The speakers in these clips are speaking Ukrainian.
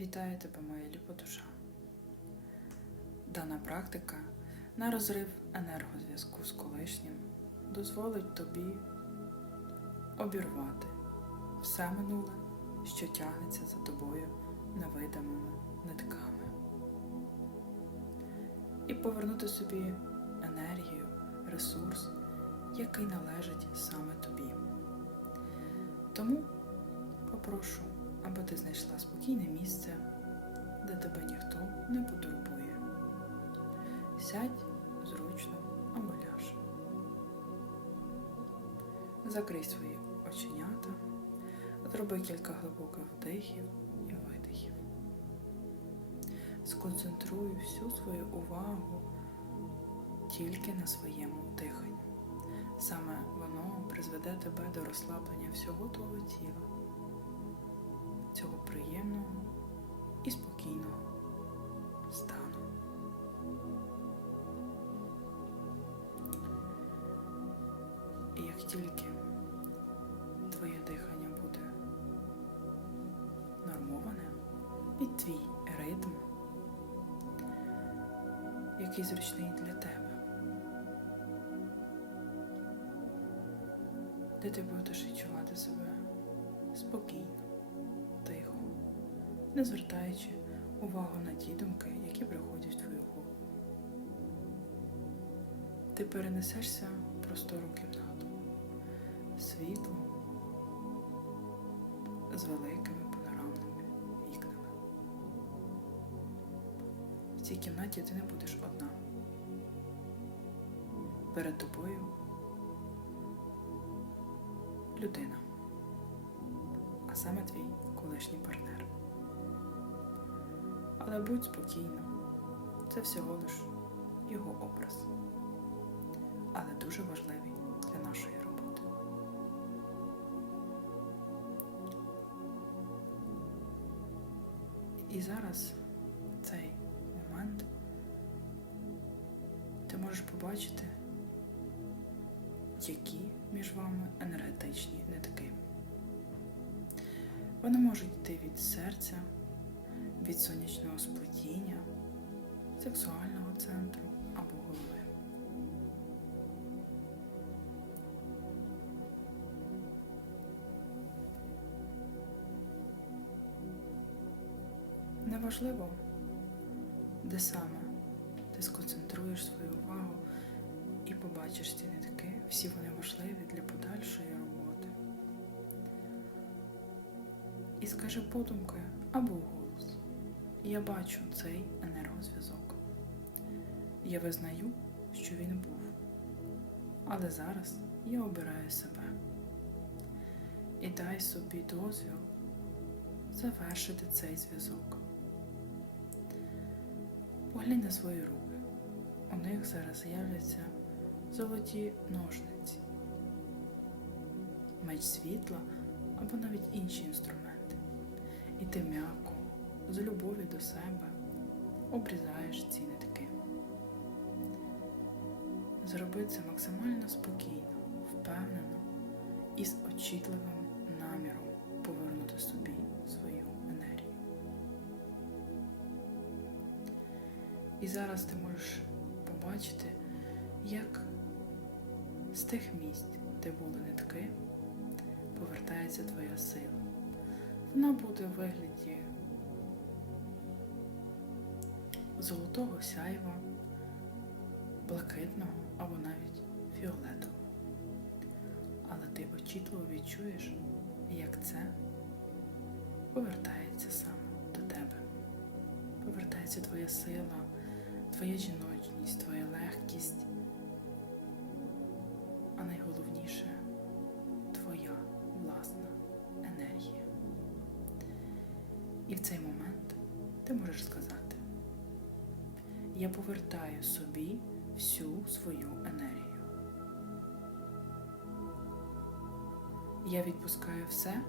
Вітаю тебе, моя люба душа. Дана практика на розрив енергозв'язку з колишнім дозволить тобі обірвати все минуле, що тягнеться за тобою невидимими нитками, і повернути собі енергію, ресурс, який належить саме тобі. Тому попрошу, аби ти знайшла спокійне місце, де тебе ніхто не потурбує. Сядь зручно або ляж. Закрий свої оченята, зроби кілька глибоких вдихів і видихів. Сконцентруй всю свою увагу тільки на своєму диханні. Саме воно призведе тебе до розслаблення всього твого тіла, цього приємного і спокійного стану. І як тільки твоє дихання буде нормоване під твій ритм, який зручний для тебе, де ти будеш відчувати себе спокійно, тихо, не звертаючи увагу на ті думки, які приходять в твою голову. Ти перенесешся в простору кімнату, світло з великими панорамними вікнами. В цій кімнаті ти не будеш одна. Перед тобою людина, а саме твій колишній партнер. Але будь спокійно, це всього лиш його образ, але дуже важливий для нашої роботи. І зараз цей момент ти можеш побачити, які між вами енергетичні нитки. Вони можуть йти від серця, від сонячного сплетіння, сексуального центру або голови. Неважливо, де саме ти сконцентруєш свою увагу і побачиш ці нитки, всі вони важливі для подальшої роботи. І скажи подумки або вголос. Я бачу цей енергозв'язок. Я визнаю, що він був. Але зараз я обираю себе. І дай собі дозвіл завершити цей зв'язок. Поглянь на свої руки. У них зараз з'являться золоті ножниці, меч світла або навіть інші інструменти. І ти м'яко, з любові до себе обрізаєш ці нитки. Зроби це максимально спокійно, впевнено і з очітливим наміром повернути собі свою енергію. І зараз ти можеш побачити, як з тих місць, де були нитки, повертається твоя сила. Вона буде в вигляді золотого сяйва, блакитного або навіть фіолетового. Але ти очітливо відчуєш, як це повертається саме до тебе. Повертається твоя сила, твоя жіночність, твоя легкість, а найголовніше І в цей момент ти можеш сказати: я повертаю собі всю свою енергію. Я відпускаю все,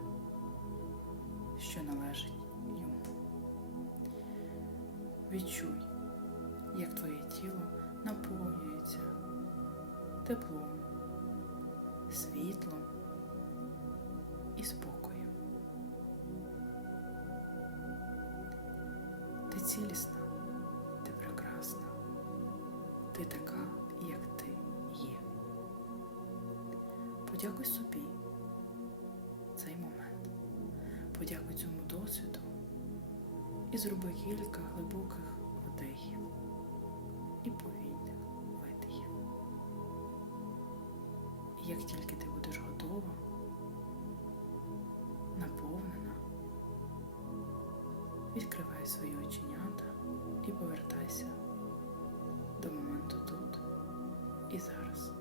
що належить йому. Відчуй, як твоє тіло наповнюється теплом, світлом і спокоєм. Цілісна, ти прекрасна, ти така, як ти є. Подякуй собі цей момент. Подякуй цьому досвіду і зроби кілька глибоких вдихів відкривай свої оченята і повертайся до моменту тут і зараз.